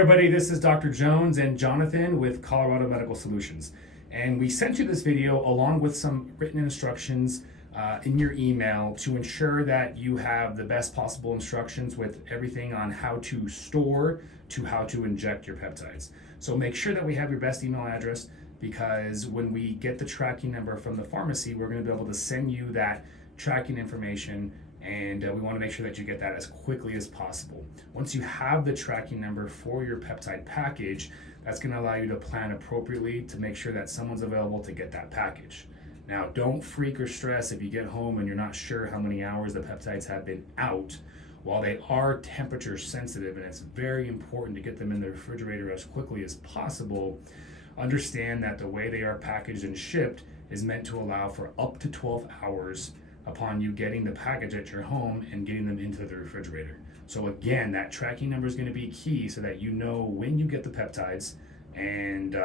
everybody, this is Dr. Jones and Jonathan with Colorado Medical Solutions. And we sent you this video along with some written instructions in your email to ensure that you have the best possible instructions with everything on how to store to how to inject your peptides. So make sure that we have your best email address, because when we get the tracking number from the pharmacy, we're going to be able to send you that tracking information, and we want to make sure that you get that as quickly as possible. Once you have the tracking number for your peptide package, that's going to allow you to plan appropriately to make sure that someone's available to get that package. Now, don't freak or stress if you get home and you're not sure how many hours the peptides have been out. While they are temperature sensitive and it's very important to get them in the refrigerator as quickly as possible, understand that the way they are packaged and shipped is meant to allow for up to 12 hours upon you getting the package at your home and getting them into the refrigerator. So again, that tracking number is going to be key so that you know when you get the peptides and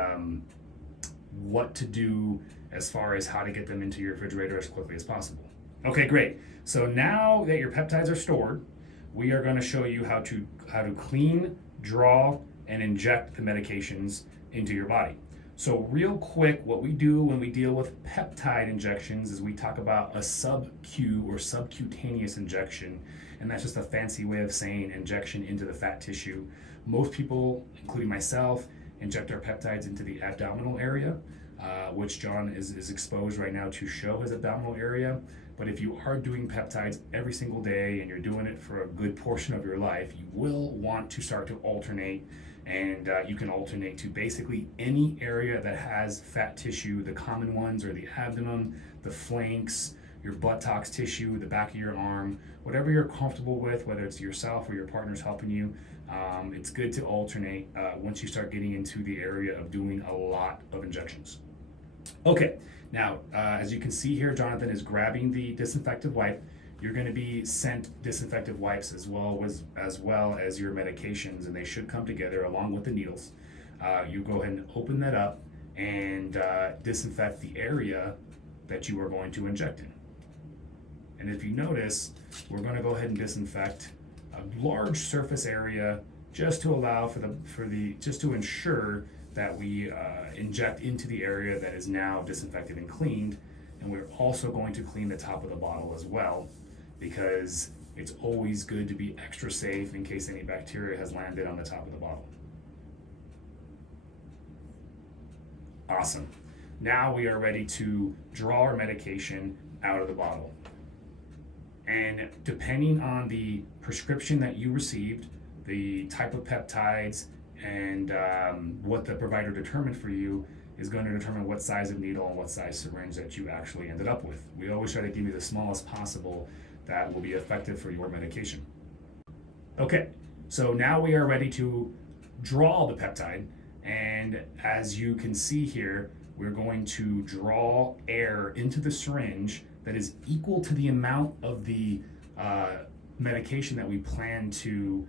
what to do as far as how to get them into your refrigerator as quickly as possible. Okay, great. So now that your peptides are stored, we are going to show you how to clean, draw, and inject the medications into your body. So real quick, what we do when we deal with peptide injections is we talk about a sub-Q or subcutaneous injection, and that's just a fancy way of saying injection into the fat tissue. Most people, including myself, inject our peptides into the abdominal area, which John is exposed right now to show his abdominal area. But if you are doing peptides every single day and you're doing it for a good portion of your life, you will want to start to alternate. And you can alternate to basically any area that has fat tissue. The common ones are the abdomen, the flanks, your buttocks tissue, the back of your arm, whatever you're comfortable with, whether it's yourself or your partner's helping you. It's good to alternate once you start getting into the area of doing a lot of injections. Okay, now as you can see here, Jonathan is grabbing the disinfectant wipe. You're going to be sent disinfectant wipes as well as your medications, and they should come together along with the needles. You go ahead and open that up and disinfect the area that you are going to inject in. And if you notice, we're going to go ahead and disinfect a large surface area just to allow just to ensure that we inject into the area that is now disinfected and cleaned. And we're also going to clean the top of the bottle as well, because it's always good to be extra safe in case any bacteria has landed on the top of the bottle. Awesome. Now we are ready to draw our medication out of the bottle. And depending on the prescription that you received, the type of peptides, and what the provider determined for you is going to determine what size of needle and what size syringe that you actually ended up with. We always try to give you the smallest possible that will be effective for your medication. Okay, so now we are ready to draw the peptide, and as you can see here, we're going to draw air into the syringe that is equal to the amount of the medication that we plan to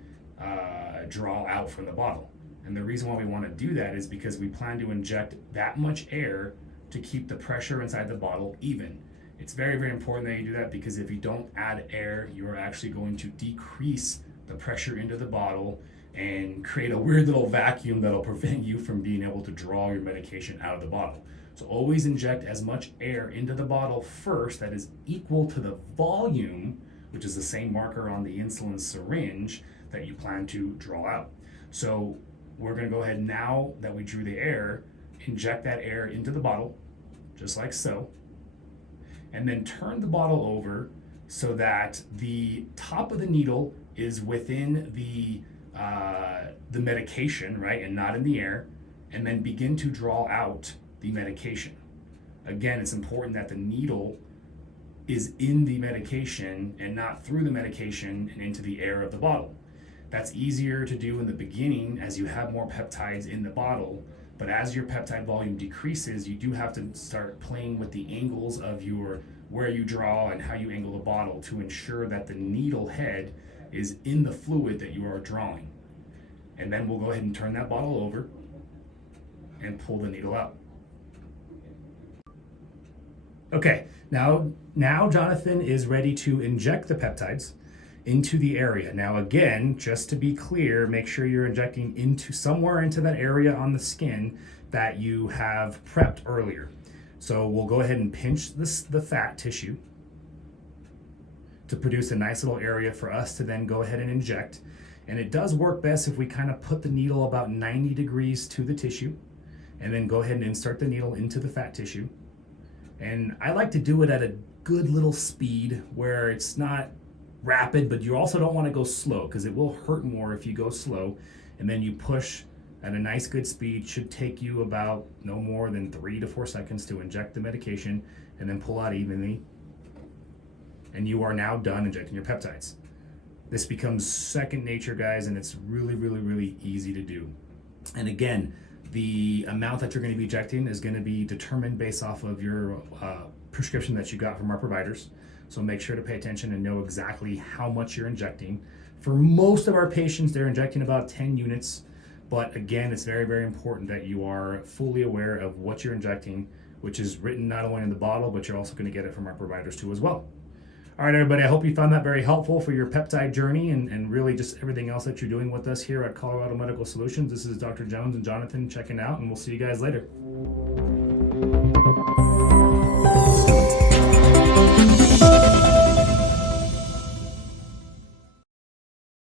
draw out from the bottle. And the reason why we want to do that is because we plan to inject that much air to keep the pressure inside the bottle even. It's very, very important that you do that, because if you don't add air, you're actually going to decrease the pressure into the bottle and create a weird little vacuum that'll prevent you from being able to draw your medication out of the bottle. So always inject as much air into the bottle first that is equal to the volume, which is the same marker on the insulin syringe that you plan to draw out. So we're going to go ahead, now that we drew the air, inject that air into the bottle, just like so, and then turn the bottle over so that the top of the needle is within the medication, right, and not in the air, and then begin to draw out the medication. Again, it's important that the needle is in the medication and not through the medication and into the air of the bottle. That's easier to do in the beginning as you have more peptides in the bottle, but as your peptide volume decreases, you do have to start playing with the angles of where you draw and how you angle the bottle to ensure that the needle head is in the fluid that you are drawing. And then we'll go ahead and turn that bottle over and pull the needle out. Okay, now Jonathan is ready to inject the peptides into the area. Now again, just to be clear, make sure you're injecting into somewhere into that area on the skin that you have prepped earlier. So we'll go ahead and pinch the fat tissue to produce a nice little area for us to then go ahead and inject. And it does work best if we kind of put the needle about 90 degrees to the tissue and then go ahead and insert the needle into the fat tissue. And I like to do it at a good little speed where it's not rapid, but you also don't want to go slow because it will hurt more if you go slow. And then you push at a nice good speed. Should take you about no more than 3 to 4 seconds to inject the medication and then pull out evenly. And you are now done injecting your peptides. This becomes second nature, guys, and it's really, really, really easy to do. And again, the amount that you're going to be injecting is going to be determined based off of your prescription that you got from our providers. So make sure to pay attention and know exactly how much you're injecting. For most of our patients, they're injecting about 10 units. But again, it's very, very important that you are fully aware of what you're injecting, which is written not only in the bottle, but you're also going to get it from our providers too as well. All right, everybody, I hope you found that very helpful for your peptide journey and really just everything else that you're doing with us here at Colorado Medical Solutions. This is Dr. Jones and Jonathan checking out, and we'll see you guys later.